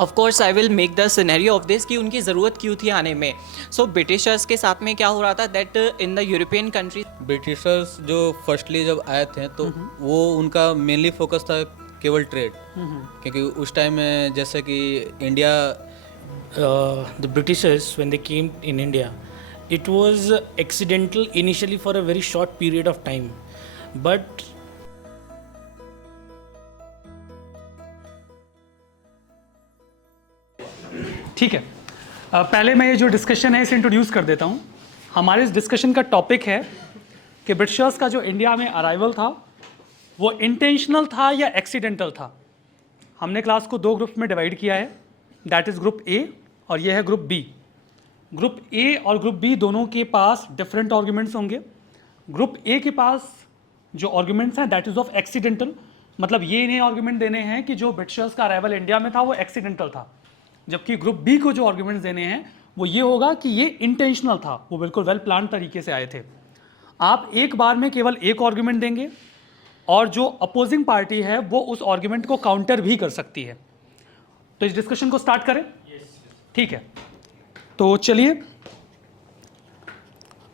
Of course I will make the scenario of this कि उनकी ज़रूरत क्यों थी आने में. सो ब्रिटिशर्स के साथ में क्या हो रहा था that in the European country. Britishers जो फर्स्टली जब आए थे तो वो उनका मेनली फोकस था केवल ट्रेड, क्योंकि उस टाइम में जैसे कि India The Britishers, when they came in India, it was accidental initially for a very short period of time, but ठीक है. पहले मैं ये जो डिस्कशन है इसे इंट्रोड्यूस कर देता हूँ. हमारे इस डिस्कशन का टॉपिक है कि ब्रिटिशर्स का जो इंडिया में अराइवल था वो इंटेंशनल था या एक्सीडेंटल था. हमने क्लास को दो ग्रुप में डिवाइड किया है, दैट इज़ ग्रुप ए और ये है ग्रुप बी. ग्रुप ए और ग्रुप बी दोनों के पास डिफरेंट आर्ग्यूमेंट्स होंगे. ग्रुप ए के पास जो आर्ग्यूमेंट्स हैं दैट इज़ ऑफ एक्सीडेंटल, मतलब ये इन्हें आर्ग्यूमेंट देने हैं कि जो ब्रिटिशर्स का अराइवल इंडिया में था वो एक्सीडेंटल था. जबकि ग्रुप बी को जो आर्ग्यूमेंट्स देने हैं वो ये होगा कि ये इंटेंशनल था, वो बिल्कुल वेल प्लान तरीके से आए थे. आप एक बार में केवल एक आर्ग्यूमेंट देंगे और जो अपोजिंग पार्टी है वो उस आर्ग्यूमेंट को काउंटर भी कर सकती है. तो इस डिस्कशन को स्टार्ट करें. ठीक है, तो चलिए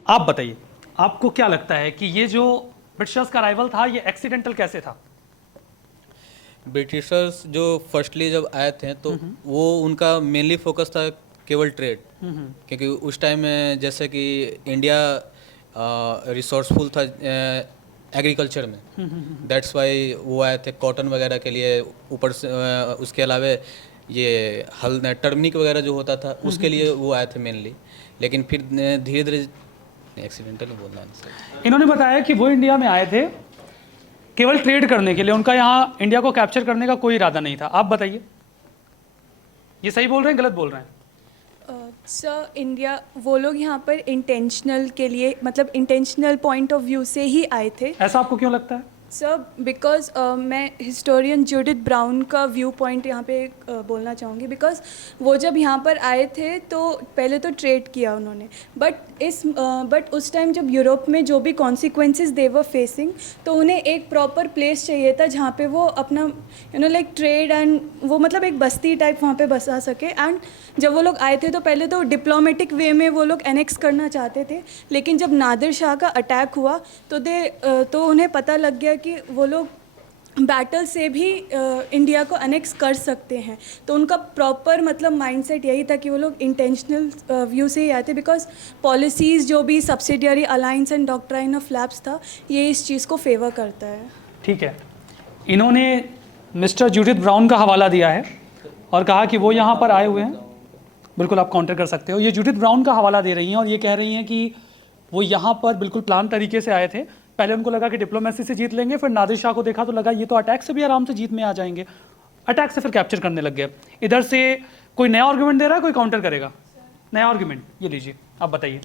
आप बताइए, आपको क्या लगता है कि ये जो ब्रिटिशर्स का अराइवल था ये एक्सीडेंटल कैसे था? ब्रिटिशर्स जो फर्स्टली जब आए थे तो वो उनका मेनली फोकस था केवल ट्रेड, क्योंकि उस टाइम में जैसे कि इंडिया रिसोर्सफुल था एग्रीकल्चर में. दैट्स वाई वो आए थे कॉटन वगैरह के लिए. ऊपर से उसके अलावा ये हल टर्मनिक वगैरह जो होता था उसके लिए वो आए थे मेनली. लेकिन फिर धीरे धीरे एक्सीडेंटल बोलना है. इन्होंने बताया कि वो इंडिया में आए थे केवल ट्रेड करने के लिए, उनका यहाँ इंडिया को कैप्चर करने का कोई इरादा नहीं था. आप बताइए, ये सही बोल रहे हैं गलत बोल रहे हैं? सर इंडिया वो लोग यहाँ पर इंटेंशनल के लिए, मतलब इंटेंशनल पॉइंट ऑफ व्यू से ही आए थे. ऐसा आपको क्यों लगता है? सर बिकॉज मैं हिस्टोरियन जूडिथ ब्राउन का व्यू पॉइंट यहाँ पे बोलना चाहूँगी. बिकॉज वो जब यहाँ पर आए थे तो पहले तो ट्रेड किया उन्होंने, बट उस टाइम जब यूरोप में जो भी कॉन्सिक्वेंसेस दे वर फेसिंग, तो उन्हें एक प्रॉपर प्लेस चाहिए था जहाँ पे वो अपना लाइक ट्रेड एंड वो मतलब एक बस्ती टाइप वहाँ पे बसा सके. एंड जब वो लोग आए थे तो पहले तो डिप्लोमेटिक वे में वो लोग एनेक्स करना चाहते थे, लेकिन जब नादिर शाह का अटैक हुआ तो उन्हें पता लग गया कि वो लोग बैटल से भी इंडिया को अनेक्स कर सकते हैं. तो उनका प्रॉपर मतलब माइंडसेट यही था कि वो लोग इंटेंशनल व्यू से ही आए थे. बिकॉज पॉलिसीज़ जो भी subsidiary alliance and doctrine of lapse था ये इस चीज़ को फेवर करता है. ठीक है, इन्होंने मिस्टर जूडिथ ब्राउन का हवाला दिया है और कहा कि वो यहाँ पर आए हुए हैं. बिल्कुल आप काउंटर कर सकते हो. ये जूडिथ ब्राउन का हवाला दे रही हैं और ये कह रही हैं कि वो यहाँ पर बिल्कुल प्लान तरीके से आए थे. पहले उनको लगा कि डिप्लोमेसी से जीत लेंगे, फिर नादिर शाह को देखा तो लगा ये तो अटैक से भी आराम से जीत में आ जाएंगे. अटैक से फिर कैप्चर करने लग गए. इधर से कोई नया आर्गुमेंट दे रहा है, कोई काउंटर करेगा? नया आर्गुमेंट ये लीजिए, आप बताइए.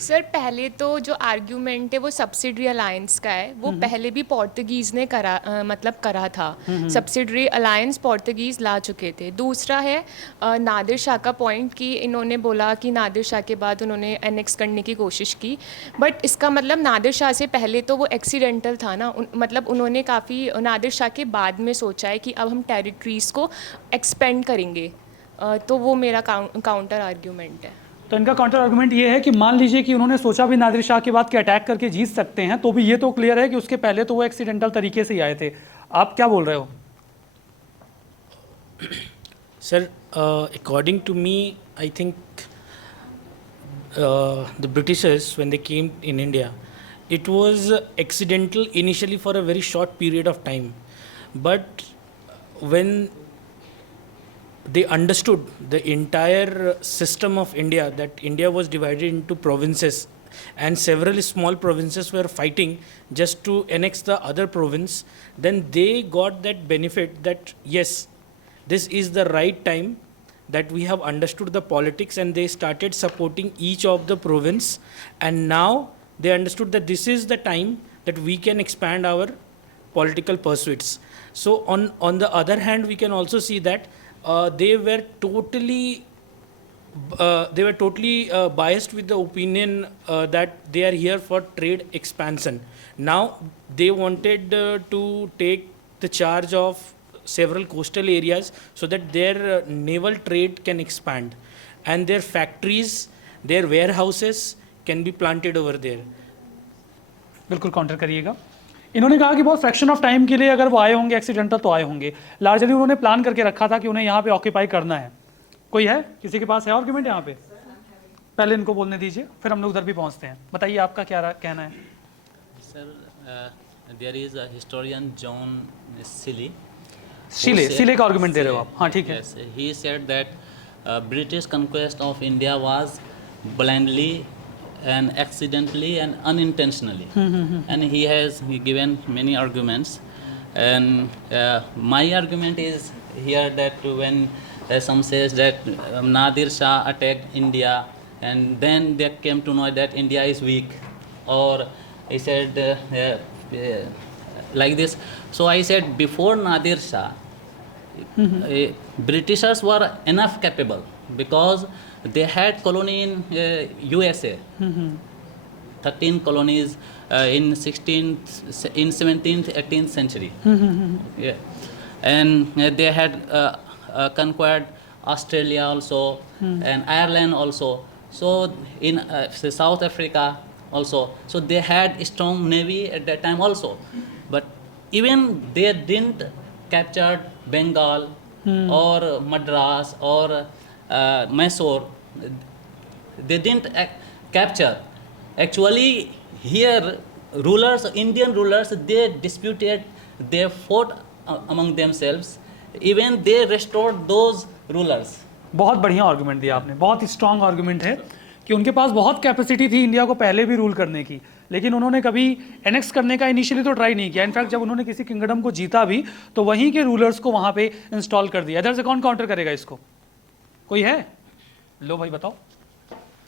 सर पहले तो जो आर्ग्यूमेंट है वो सब्सिडरी अलायंस का है. वो पहले भी पोर्तुगीज़ ने करा था. सब्सिडरी अलायंस पोर्तुगीज़ ला चुके थे. दूसरा है नादिर शाह का पॉइंट कि इन्होंने बोला कि नादिर शाह के बाद उन्होंने एनेक्स करने की कोशिश की. बट इसका मतलब नादिर शाह से पहले तो वो एक्सीडेंटल था ना. मतलब उन्होंने काफ़ी नादिर शाह के बाद में सोचा है कि अब हम टेरिटरीज़ को एक्सपेंड करेंगे. तो वो मेरा काउंटर आर्ग्यूमेंट है. तो इनका काउंटर आर्गुमेंट ये है कि मान लीजिए कि उन्होंने सोचा भी नादिर शाह के बाद कि अटैक करके जीत सकते हैं, तो भी ये तो क्लियर है कि उसके पहले तो वो एक्सीडेंटल तरीके से ही आए थे. आप क्या बोल रहे हो? sir, according to me, I think the Britishers, when they came in India, it was accidental initially for a very short period of time. But when they understood the entire system of India, that India was divided into provinces and several small provinces were fighting just to annex the other province, then they got that benefit that yes, this is the right time, that we have understood the politics, and they started supporting each of the province, and now they understood that this is the time that we can expand our political pursuits. So on the other hand, we can also see that they were totally biased with the opinion that they are here for trade expansion. Now they wanted to take the charge of several coastal areas so that their naval trade can expand, and their factories, their warehouses can be planted over there. बिल्कुल counter करिएगा। इन्होंने कहा कि बहुत fraction of time के लिए अगर वो आए होंगे एक्सीडेंटल तो आए होंगे, लार्जली उन्होंने प्लान करके रखा था कि उन्हें यहाँ पे ऑक्यूपाई करना है। कोई है, किसी के पास है आर्गुमेंट यहाँ पे? पहले इनको बोलने दीजिए, फिर हम लोग उधर भी पहुँचते हैं। बताइए आपका क्या कहना है? Sir, there is a historian John Seeley. सीले का आर्गुमेंट दे रहे हो आप? हाँ ठीक है। Yes, he said that British conquest of India was blindly and accidentally and unintentionally, and he has given many arguments, and my argument is here that when some says that Nadir Shah attacked India and then they came to know that India is weak, or he said like this. So I said before Nadir Shah, Britishers were enough capable because they had colony in USA, 13 colonies in 17th, 18th century. Yeah. And they had conquered Australia also, and Ireland also. So in South Africa also. So they had strong navy at that time also. But even they didn't capture Bengal or Madras or Mysore. They didn't capture. Actually, here rulers, Indian rulers, they disputed, they fought among themselves. Even they restored those rulers. बहुत बढ़िया argument दिया आपने, बहुत ही strong argument है कि उनके पास बहुत capacity थी इंडिया को पहले भी रूल करने की, लेकिन उन्होंने कभी एनेक्स करने का इनिशियली तो ट्राई नहीं किया। इनफैक्ट जब उन्होंने किसी किंगडम को जीता भी तो वहीं के रूलर्स को वहाँ पे इंस्टॉल कर दिया। इधर से कौन काउंटर करेगा इसको? कोई है? लो भाई बताओ।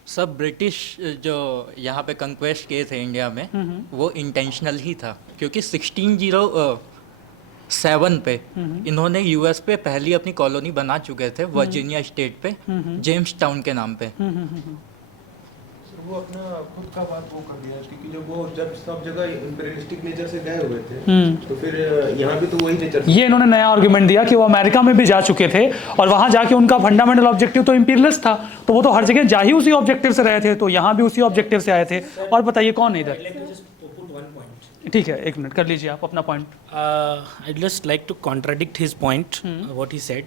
सब ब्रिटिश जो यहाँ पे कंक्वेस्ट किए थे इंडिया में वो इंटेंशनल ही था, क्योंकि 1607 पे इन्होंने यूएस पे पहली अपनी कॉलोनी बना चुके थे वर्जीनिया स्टेट पे, जेम्स टाउन के नाम पे। वो अपना खुद का बात वो कर दिया, क्योंकि जब सब जगह इंपीरियलिस्टिक नेचर से गए हुए थे तो फिर यहाँ भी तो वही नेचर। ये इन्होंने नया आर्गुमेंट दिया कि वो अमेरिका में भी जा चुके थे और वहां जाके उनका फंडामेंटल ऑब्जेक्टिव तो इंपीरियलिस्ट था, तो वो तो हर जगह जा ही उसी ऑब्जेक्टिव से रहे थे, तो यहाँ भी उसी ऑब्जेक्टिव से आए थे। और बताइए कौन है इधर? ठीक है, एक मिनट कर लीजिए आप अपना point. I'd just like to contradict his point, what he said,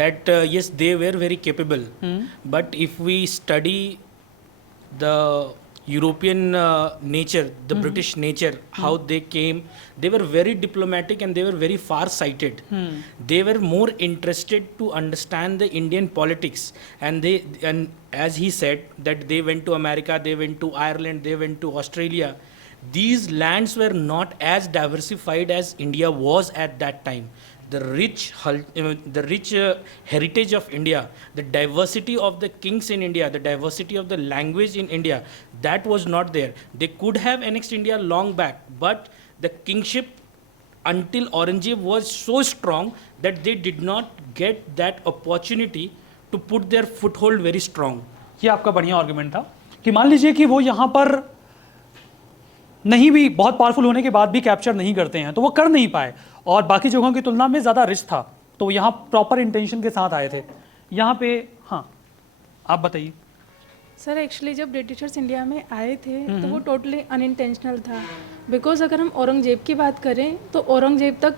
that yes, they were very capable, but if we study the European nature, the British nature, how they came, they were very diplomatic and they were very far-sighted. They were more interested to understand the Indian politics, and as he said that they went to America, they went to Ireland, they went to Australia. These lands were not as diversified as India was at that time. The rich heritage of India, the diversity of the kings in India, the diversity of the language in India, that was not there. They could have annexed India long back, but the kingship until Aurangzeb was so strong that they did not get that opportunity to put their foothold very strong. ये आपका बढ़िया argument था कि मान लीजिए कि वो यहाँ पर नहीं भी बहुत पावरफुल होने के बाद भी कैप्चर नहीं करते हैं, तो वो कर नहीं पाए और बाकी जगहों की तुलना में ज़्यादा रिच था, तो यहाँ प्रॉपर इंटेंशन के साथ आए थे। यहाँ पे हाँ आप बताइए। सर एक्चुअली जब ब्रिटिशर्स इंडिया में आए थे तो वो टोटली अनइंटेंशनल था, बिकॉज अगर हम औरंगजेब की बात करें तो औरंगजेब तक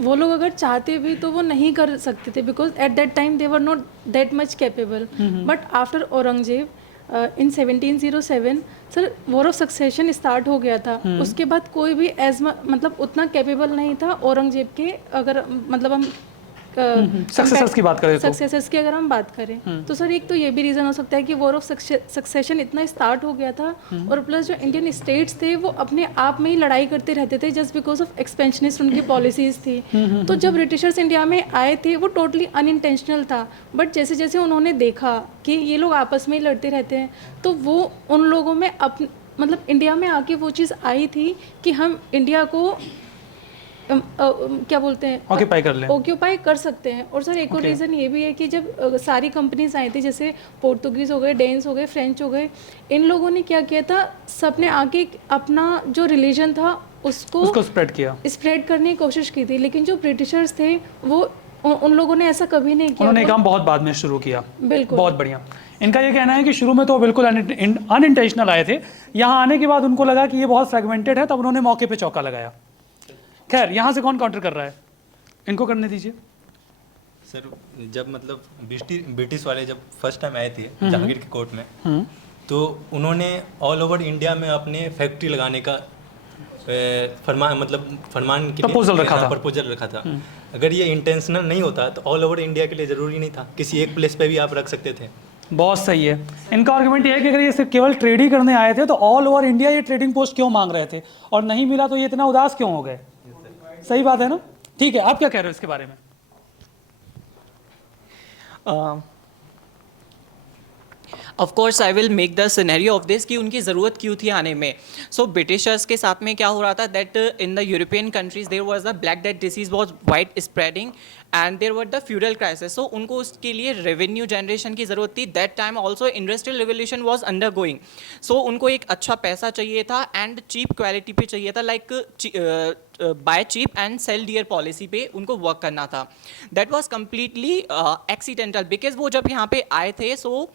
वो लोग अगर चाहते भी तो वो नहीं कर सकते थे, because at that time they were not that much capable. But after Aurangzeb in 1707 sir war of succession start हो गया था, उसके बाद कोई भी मतलब उतना कैपेबल नहीं था औरंगजेब के। अगर मतलब हम सक्सेसर्स की बात करें, सक्सेसर्स की अगर हम बात करें तो सर एक तो ये भी रीज़न हो सकता है कि वॉर ऑफ सक्सेशन इतना स्टार्ट हो गया था, और प्लस जो इंडियन स्टेट्स थे वो अपने आप में ही लड़ाई करते रहते थे जस्ट बिकॉज ऑफ एक्सपेंशनिस्ट उनकी पॉलिसीज़ थी। तो जब ब्रिटिशर्स इंडिया में आए थे वो टोटली अनइंटेंशनल था, बट जैसे जैसे उन्होंने देखा कि ये लोग आपस में ही लड़ते रहते हैं तो वो उन लोगों में मतलब इंडिया में आके वो चीज़ आई थी कि हम इंडिया को क्या बोलते हैं ऑक्यूपाई कर सकते हैं। और सर एक और रीज़न ये भी है कि जब सारी कंपनीज आई थी, जैसे पोर्तुगीज़ हो गए, डेन्स हो गए, फ्रेंच हो गए, इन लोगों ने क्या किया था, सबने आके अपना जो रिलीजन था उसको स्प्रेड किया, स्प्रेड करने की कोशिश की थी, लेकिन जो ब्रिटिशर्स थे वो उन लोगों ने ऐसा कभी नहीं किया। उन्होंने काम बहुत बाद में शुरू किया। बिल्कुल, बहुत बढ़िया। इनका ये कहना है कि शुरू में तो बिल्कुल अनइंटेंशनल आए थे, यहाँ आने के बाद उनको लगा कि ये बहुत फ्रेगमेंटेड है, तब उन्होंने मौके पे चौका लगाया। खैर, यहाँ से कौन काउंटर कर रहा है? इनको करने दीजिए। सर, जब मतलब ब्रिटिश वाले जब फर्स्ट टाइम आए थे जहांगीर की कोर्ट में, तो उन्होंने ऑल ओवर इंडिया में अपने फैक्ट्री लगाने का फरमान के प्रपोजल रखा था। अगर ये इंटेंशनल नहीं होता तो ऑल ओवर इंडिया के लिए ज़रूरी नहीं था, किसी एक प्लेस पे भी आप रख सकते थे। बहुत सही है। इनका आर्गुमेंट ये है कि अगर ये सिर्फ केवल ट्रेड ही करने आए थे तो ऑल ओवर इंडिया ये ट्रेडिंग पोस्ट क्यों मांग रहे थे, और नहीं मिला तो ये इतना उदास क्यों हो गए? सही बात है ना? ठीक है, आप क्या कह रहे हो इसके बारे में? Of course I will make the scenario of this कि उनकी ज़रूरत क्यों थी आने में। सो ब्रिटिशर्स के साथ में क्या हो रहा था that in the European countries there was the black death disease was wide spreading and there were the feudal crisis. So उनको उसके लिए रेवेन्यू जनरेशन की ज़रूरत थी। That time also industrial revolution was undergoing. So उनको एक अच्छा पैसा चाहिए था एंड चीप क्वालिटी पे चाहिए था, like buy cheap and sell dear policy पे उनको वर्क करना था। That was completely accidental because वो जब यहाँ पे आए थे, सो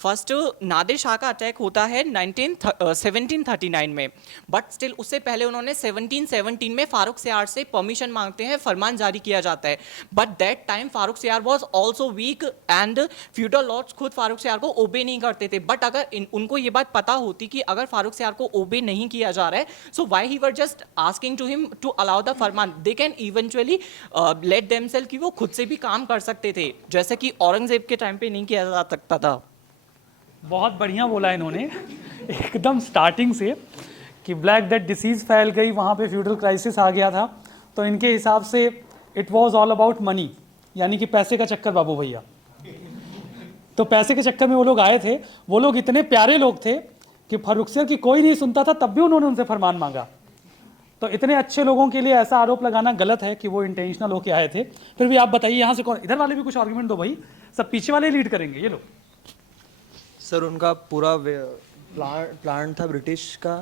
फर्स्ट नादिर शाह का अटैक होता है 1739 में, बट स्टिल उससे पहले उन्होंने 1717 में फारूक सियार से परमिशन मांगते हैं, फरमान जारी किया जाता है। But that time Farrukhsiyar was also weak and feudal lords खुद फारूक सियार को ओबे नहीं करते थे। बट अगर उनको ये बात पता होती कि अगर फारूक सियार को ओबे नहीं किया जा रहा है, so why he were just asking to him to allow the फरमान, they can eventually let themselves कि वो खुद से भी काम कर सकते थे, जैसे कि औरंगजेब के टाइम पे नहीं किया जा सकता था। बहुत बढ़िया बोला इन्होंने एकदम स्टार्टिंग से कि ब्लैक डेथ डिसीज़ फैल गई, वहाँ पे फ्यूडल क्राइसिस आ गया था। तो इनके हिसाब से it was all about money, यानी कि पैसे का चक्कर बाबू भैया। तो पैसे के चक्कर में वो लोग आए थे। वो लोग इतने प्यारे लोग थे कि फारूक सियार की कोई नहीं सुनता था, तब भी उन्होंने उनसे फरमान मांगा। तो इतने अच्छे लोगों के लिए ऐसा आरोप लगाना गलत है कि वो इंटेंशनल होके आए थे। फिर भी आप बताइए यहाँ से कौन, इधर वाले भी कुछ आर्गुमेंट दो भाई, सब पीछे वाले लीड करेंगे। ये लोग सर, उनका पूरा प्लान था ब्रिटिश का,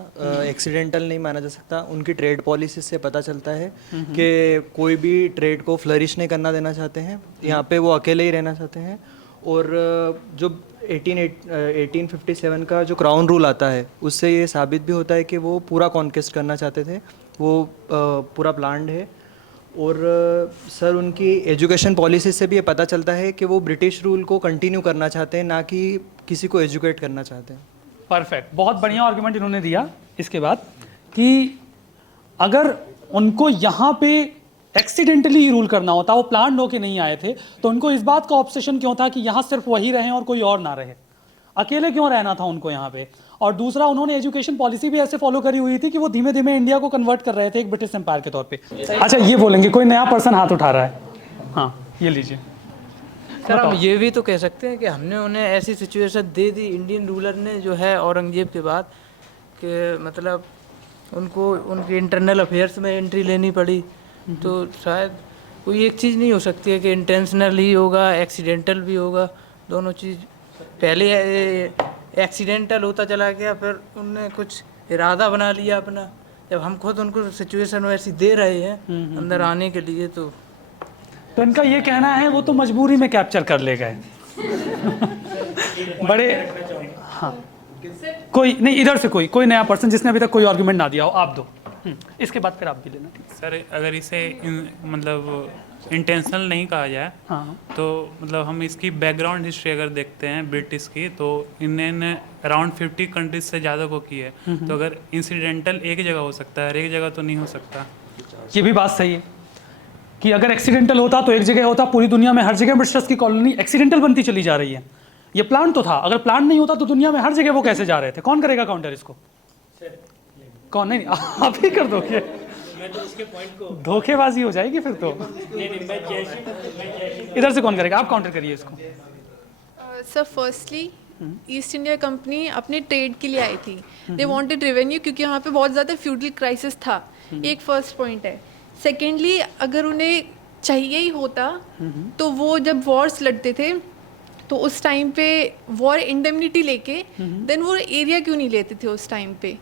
एक्सीडेंटल नहीं माना जा सकता। उनकी ट्रेड पॉलिसी से पता चलता है कि कोई भी ट्रेड को फ्लरिश नहीं करना देना चाहते हैं। यहाँ पे वो अकेले ही रहना चाहते हैं। और जो 1857 का जो क्राउन रूल आता है, उससे ये साबित भी होता है कि वो पूरा कॉन्क्वेस्ट करना चाहते थे। वो पूरा प्लान्ड है। और सर, उनकी एजुकेशन पॉलिसी से भी ये पता चलता है कि वो ब्रिटिश रूल को कंटिन्यू करना चाहते हैं, ना कि किसी को एजुकेट करना चाहते हैं। परफेक्ट, बहुत बढ़िया आर्गुमेंट इन्होंने दिया इसके बाद कि अगर उनको यहाँ पे एक्सीडेंटली ही रूल करना होता, वो प्लान होके नहीं आए थे, तो उनको इस बात का ऑब्सेशन क्यों था कि यहाँ सिर्फ वही रहें और कोई और ना रहे? अकेले क्यों रहना था उनको यहाँ पे? और दूसरा, उन्होंने एजुकेशन पॉलिसी भी ऐसे फॉलो करी हुई थी कि वो धीमे धीमे इंडिया को कन्वर्ट कर रहे थे एक ब्रिटिश एम्पायर के तौर पे। अच्छा, ये बोलेंगे, कोई नया पर्सन हाथ उठा रहा है? हाँ, ये लीजिए सर। हम ये भी तो कह सकते हैं कि हमने उन्हें ऐसी सिचुएशन दे दी इंडियन रूलर ने, जो है औरंगजेब के बाद, कि मतलब उनको उनके इंटरनल अफेयर्स में एंट्री लेनी पड़ी। तो शायद कोई एक चीज़ नहीं हो सकती है कि इंटेंशनल ही होगा, एक्सीडेंटल भी होगा। दोनों चीज़, पहले एक्सीडेंटल होता चला गया, फिर उनने कुछ इरादा बना लिया अपना। जब हम खुद उनको सिचुएशन वैसी दे रहे हैं अंदर आने के लिए, तो इनका ये कहना है वो तो मजबूरी में कैप्चर कर ले गए। बड़े, हाँ, कोई नहीं, इधर से कोई नया पर्सन जिसने अभी तक कोई आर्गुमेंट ना दिया हो, आप दो। इसके बाद फिर आप भी लेना। सर, अगर इसे मतलब इंटेंशनल नहीं कहा जाए, हाँ, तो मतलब हम इसकी बैकग्राउंड हिस्ट्री अगर देखते हैं ब्रिटिश की, तो इन्होंने अराउंड 50 कंट्रीज से ज़्यादा को की है। तो अगर इंसिडेंटल एक जगह हो सकता है, हर एक जगह तो नहीं हो सकता। ये भी बात सही है कि अगर एक्सीडेंटल होता तो एक जगह होता, पूरी दुनिया में हर जगह ब्रिटिशर्स की कॉलोनी एक्सीडेंटल बनती चली जा रही है। ये प्लान तो था, अगर प्लान नहीं होता तो दुनिया में हर जगह वो कैसे जा रहे थे? कौन करेगा काउंटर इसको? कौन? नहीं, आप ही कर दोगे। मैं तो उसके पॉइंट को, धोखेबाजी हो जाएगी फिर तो। इधर से कौन करेगा? आप काउंटर करिए इसको। Sir, firstly east India company अपने ट्रेड के लिए आई थी। दे वांटेड रेवेन्यू, क्योंकि यहाँ पे बहुत ज़्यादा फ्यूडल क्राइसिस था। एक फर्स्ट पॉइंट है। सेकेंडली, अगर उन्हें चाहिए ही होता तो वो जब वॉर्स लड़ते थे तो उस टाइम पे वॉर इंडेमनिटी लेके देन वो एरिया क्यों नहीं लेते थे उस टाइम पे?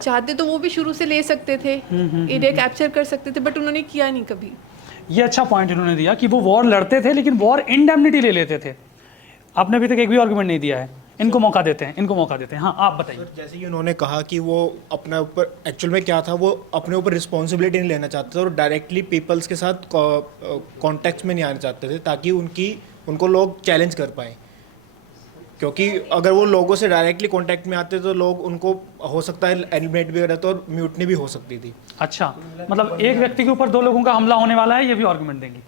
चाहते तो वो भी शुरू से ले सकते थे, एरिया कैप्चर कर सकते थे, बट उन्होंने किया नहीं कभी। ये अच्छा पॉइंट इन्होंने दिया कि वो वॉर लड़ते थे लेकिन वॉर इंडेमनिटी ले लेते थे। आपने अभी तक एक भी आर्गुमेंट नहीं दिया है, इनको मौका देते हैं, इनको मौका देते हैं। हाँ आप बताइए। जैसे कि उन्होंने कहा कि वो अपने ऊपर एक्चुअल में क्या था, वो अपने ऊपर रिस्पॉन्सिबिलिटी नहीं लेना चाहते थे और डायरेक्टली पीपल्स के साथ कॉन्टेक्ट में नहीं आना चाहते थे ताकि उनको लोग चैलेंज कर पाए, क्योंकि अगर वो लोगों से डायरेक्टली कांटेक्ट में आते तो लोग उनको हो सकता है एलिमिनेट भी करते और म्यूटनी भी हो सकती थी। अच्छा, मतलब एक व्यक्ति के ऊपर 2 लोगों का हमला होने वाला है, ये भी आर्गुमेंट देंगी।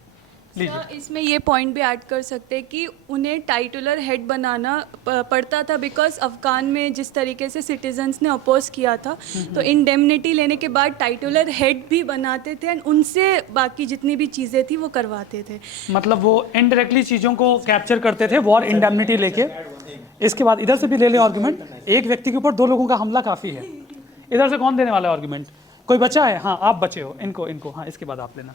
सर, इसमें ये पॉइंट भी ऐड कर सकते हैं कि उन्हें टाइटुलर हेड बनाना पड़ता था बिकॉज अफगान में जिस तरीके से सिटीजन्स ने अपोज किया था, तो इंडेमनिटी लेने के बाद टाइटुलर हेड भी बनाते थे एंड उनसे बाकी जितनी भी चीज़ें थी वो करवाते थे। मतलब वो इनडायरेक्टली चीज़ों को कैप्चर करते थे वॉर इंडेमनिटी लेके। इसके बाद इधर से भी ले लें आर्गुमेंट, एक व्यक्ति के ऊपर 2 लोगों का हमला काफ़ी है। इधर से कौन देने वाला है आर्गुमेंट? कोई बचा है? हाँ आप बचे हो, इनको हाँ इसके बाद आप लेना।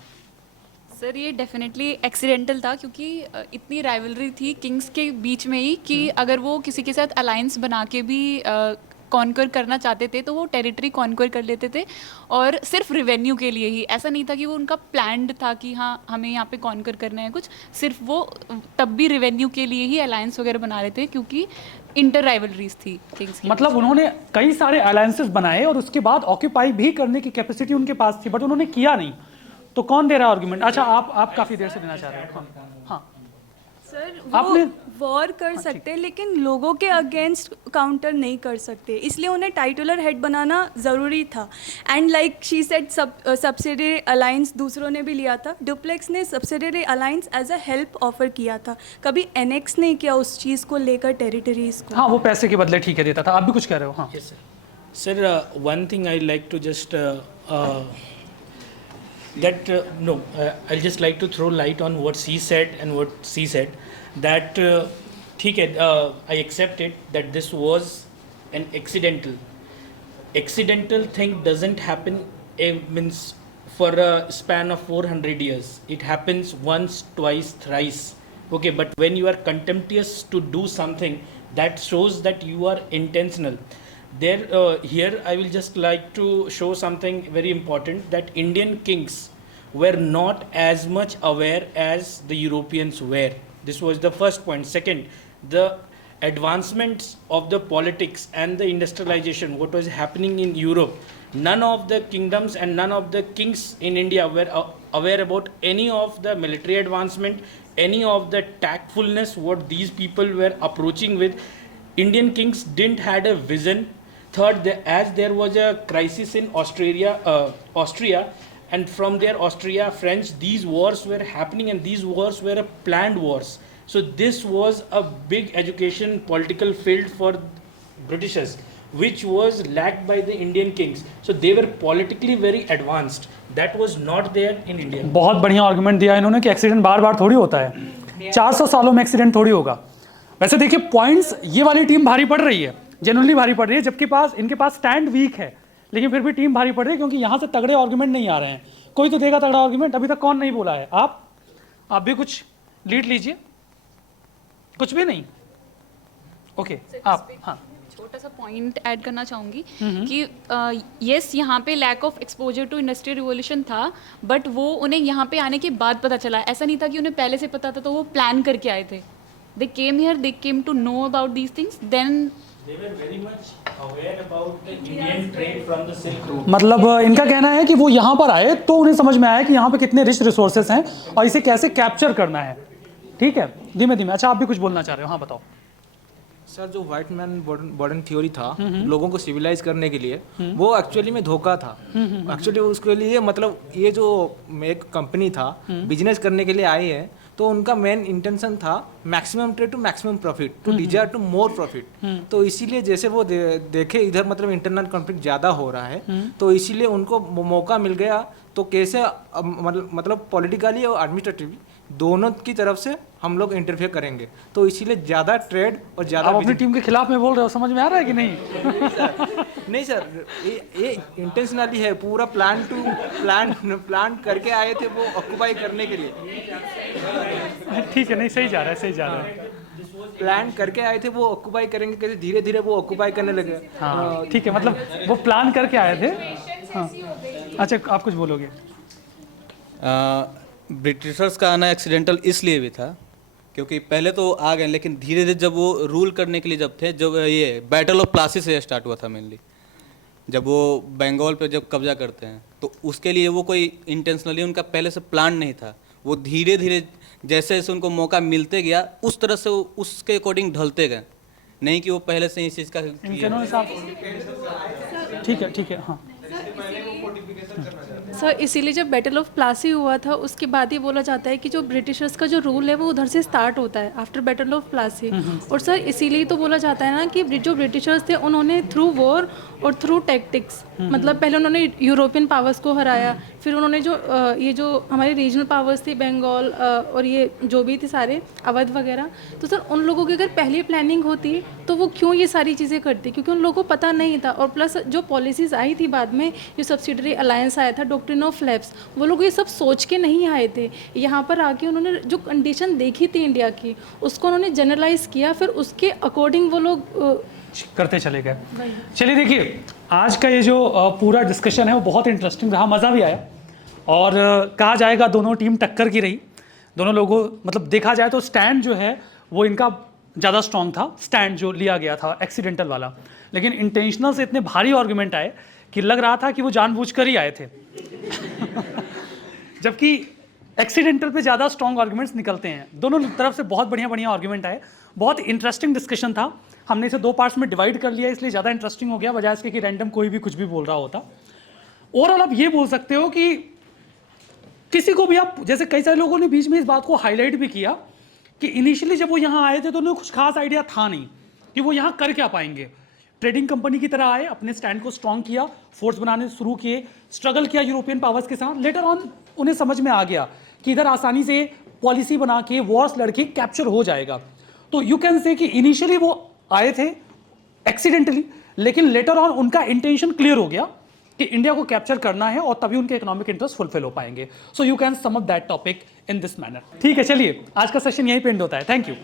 सर ये डेफिनेटली एक्सीडेंटल था क्योंकि इतनी राइवलरी थी किंग्स के बीच में ही कि अगर वो किसी के साथ अलायंस बना के भी कॉन्कर करना चाहते थे तो वो टेरिटरी कॉन्कर कर लेते थे, और सिर्फ रिवेन्यू के लिए ही। ऐसा नहीं था कि वो उनका प्लान्ड था कि हाँ हमें यहाँ पे कॉन्कर करना है कुछ, सिर्फ वो तब भी रिवेन्यू के लिए ही अलायंस वगैरह बना रहे थे क्योंकि इंटर राइवलरीज थी किंग्स की। मतलब उन्होंने कई सारे अलायंसेस बनाए और उसके बाद ऑक्यूपाई भी करने की कैपेसिटी उनके पास थी, बट उन्होंने किया नहीं। तो कौन दे रहा है आर्गुमेंट? अच्छा आप काफ़ी देर से देना चाह रहे हैं। हाँ सर, वो वॉर कर सकते हैं लेकिन लोगों के अगेंस्ट काउंटर नहीं कर सकते, इसलिए उन्हें टाइटुलर हेड बनाना ज़रूरी था। And like she said subsidiary alliance दूसरों ने भी लिया था। डुप्लेक्स ने subsidiary alliance as a help offer किया था, कभी एनेक्स नहीं किया उस चीज़ को लेकर टेरिटरीज को। हाँ वो पैसे के बदले ठीक है देता था। आप भी कुछ कह रहे हो? हाँ sir, one thing I like to just that I'll just like to throw light on what she said and what she said, that ठीक है, I accept it that this was an accidental thing doesn't happen means for a span of 400 years. It happens once, twice, thrice. Okay, but when you are contemptuous to do something, that shows that you are intentional. Here I will just like to show something very important, that Indian kings were not as much aware as the Europeans were. This was the first point. Second, the advancements of the politics and the industrialization, what was happening in Europe, none of the kingdoms and none of the kings in India were aware about any of the military advancement, any of the tactfulness what these people were approaching with. Indian kings didn't had a vision. Third, as there was a crisis in Austria, and from there Austria, French, these wars were happening and these wars were a planned wars. So this was a big education political field for Britishers, which was lacked by the Indian kings. So they were politically very advanced. That was not there in India. बहुत बढ़िया argument दिया इन्होंने कि accident बार बार थोड़ी होता है, 400 सालों में एक्सीडेंट थोड़ी होगा। वैसे देखिए पॉइंट्स ये वाली टीम भारी पड़ रही है, जेन्युइनली भारी पड़ रही है, जबकि इनके पास स्टैंड वीक है, लेकिन फिर भी टीम भारी पड़ रही है क्योंकि यहाँ से तगड़े आर्गुमेंट नहीं आ रहे हैं। कोई तो देगा तगड़ा आर्गुमेंट। अभी तक कौन नहीं बोला है? आप भी कुछ लीड लीजिए। कुछ भी नहीं? ओके आप। हाँ छोटा सा पॉइंट ऐड करना चाहूँगी कि यस यहाँ पे lack of exposure to industrial revolution था, बट वो उन्हें यहाँ पे आने के बाद पता चला। ऐसा नहीं था कि उन्हें पहले से पता था तो वो प्लान करके आए थे। They came here, they came to know about these things, then they were very much aware about the Indian trade from the Silk Route. मतलब इनका कहना है कि वो यहाँ पर आए तो उन्हें समझ में आया कि यहाँ पे कितने रिच रिसोर्सेज हैं और इसे कैसे कैप्चर करना है। ठीक है, धीमे धीमे। अच्छा आप भी कुछ बोलना चाह रहे हो? हाँ बताओ। सर, जो व्हाइट मैन बॉर्डन थ्योरी था लोगों को सिविलाइज करने के लिए, वो एक्चुअली में धोखा था। एक्चुअली उसके लिए मतलब ये जो एक कंपनी था बिजनेस करने के लिए आई है, तो उनका मेन इंटेंशन था maximum trade to maximum profit, to desire to more profit. तो इसीलिए जैसे वो देखे इधर मतलब इंटरनल कॉन्फ्लिक्ट ज़्यादा हो रहा है, तो इसीलिए उनको मौका मिल गया। तो कैसे मतलब पॉलिटिकली और एडमिनिस्ट्रेटिवली दोनों की तरफ से हम लोग इंटरफेयर करेंगे, तो इसीलिए ज़्यादा ट्रेड और ज़्यादा। आप अपनी टीम के खिलाफ में बोल रहे हो, समझ में आ रहा है कि नहीं? नहीं सर, ये इंटेंशनली है, पूरा प्लान करके आए थे वो ऑक्यूपाई करने के लिए। ठीक है, नहीं सही जा रहा है, सही जा रहा है। This was प्लान करके आए थे वो ऑक्यूपाई करेंगे कैसे, धीरे धीरे वो ऑक्यूपाई करने लगे। हाँ ठीक है, मतलब वो प्लान करके आए थे। हाँ अच्छा, आप कुछ बोलोगे? ब्रिटिशर्स का आना एक्सीडेंटल इसलिए भी था क्योंकि पहले तो आ गए, लेकिन धीरे धीरे जब वो रूल करने के लिए जब थे, जब ये बैटल ऑफ प्लासी से स्टार्ट हुआ था मेनली, जब वो बंगाल पे जब कब्जा करते हैं, तो उसके लिए वो कोई इंटेंशनली उनका पहले से प्लान नहीं था। वो धीरे धीरे जैसे जैसे उनको मौका मिलते गया उस तरह से वो उसके अकॉर्डिंग ढलते गए, नहीं कि वो पहले से इस चीज़ का ठीक है हाँ। सर इसीलिए जब बैटल ऑफ प्लासी हुआ था उसके बाद ही बोला जाता है कि जो ब्रिटिशर्स का जो रूल है वो उधर से स्टार्ट होता है आफ्टर बैटल ऑफ प्लासी। और सर इसीलिए तो बोला जाता है ना कि जो ब्रिटिशर्स थे उन्होंने थ्रू वॉर और थ्रू टैक्टिक्स, मतलब पहले उन्होंने यूरोपियन पावर्स को हराया, फिर उन्होंने जो ये जो हमारे रीजनल पावर्स थी बंगाल और ये जो भी थे सारे अवध वगैरह, तो सर उन लोगों की अगर पहले प्लानिंग होती तो वो क्यों ये सारी चीज़ें करती, क्योंकि उन लोगों को पता नहीं था। और प्लस जो पॉलिसीज़ आई थी बाद में, जो सब्सिडरी अलायंस आया था, डॉक्ट्रिन ऑफ लैप्स, वो लोग ये सब सोच के नहीं आए थे। यहाँ पर आके उन्होंने जो कंडीशन देखी थी इंडिया की उसको उन्होंने जनरलाइज किया, फिर उसके अकॉर्डिंग वो लोग करते चले गए। चलिए देखिए, आज का ये जो पूरा डिस्कशन है वो बहुत इंटरेस्टिंग रहा, मज़ा भी आया। और कहा जाएगा दोनों टीम टक्कर की रही, दोनों लोगों मतलब देखा जाए तो स्टैंड जो है वो इनका ज़्यादा स्ट्रॉन्ग था, स्टैंड जो लिया गया था एक्सीडेंटल वाला, लेकिन इंटेंशनल से इतने भारी आर्गुमेंट आए कि लग रहा था कि वो जानबूझकर ही आए थे जबकि एक्सीडेंटल पे ज़्यादा स्ट्रॉन्ग आर्गुमेंट्स निकलते हैं। दोनों तरफ से बहुत बढ़िया बढ़िया आर्गुमेंट आए, बहुत इंटरेस्टिंग डिस्कशन था। हमने इसे 2 पार्ट्स में डिवाइड कर लिया, इसलिए ज़्यादा इंटरेस्टिंग हो गया बजाय इसके कि रैंडम कोई भी कुछ भी बोल रहा होता। ओवरऑल आप ये बोल सकते हो कि किसी को भी आप, जैसे कई सारे लोगों ने बीच में इस बात को हाईलाइट भी किया कि इनिशियली जब वो यहाँ आए थे तो उन्हें कुछ खास आइडिया था नहीं कि वो यहाँ कर क्या पाएंगे। ट्रेडिंग कंपनी की तरह आए, अपने स्टैंड को स्ट्रॉन्ग किया, फोर्स बनाने शुरू किए, स्ट्रगल किया यूरोपियन पावर्स के साथ। लेटर ऑन उन्हें समझ में आ गया कि इधर आसानी से पॉलिसी बना के वॉर्स लड़के कैप्चर हो जाएगा। तो यू कैन से कि इनिशियली वो आए थे एक्सीडेंटली, लेकिन लेटर ऑन उनका इंटेंशन क्लियर हो गया कि इंडिया को कैप्चर करना है और तभी उनके इकोनॉमिक इंटरेस्ट फुलफिल हो पाएंगे। So you can sum up that topic in this manner. ठीक है, चलिए आज का सेशन यहीं पे एंड होता है। Thank you.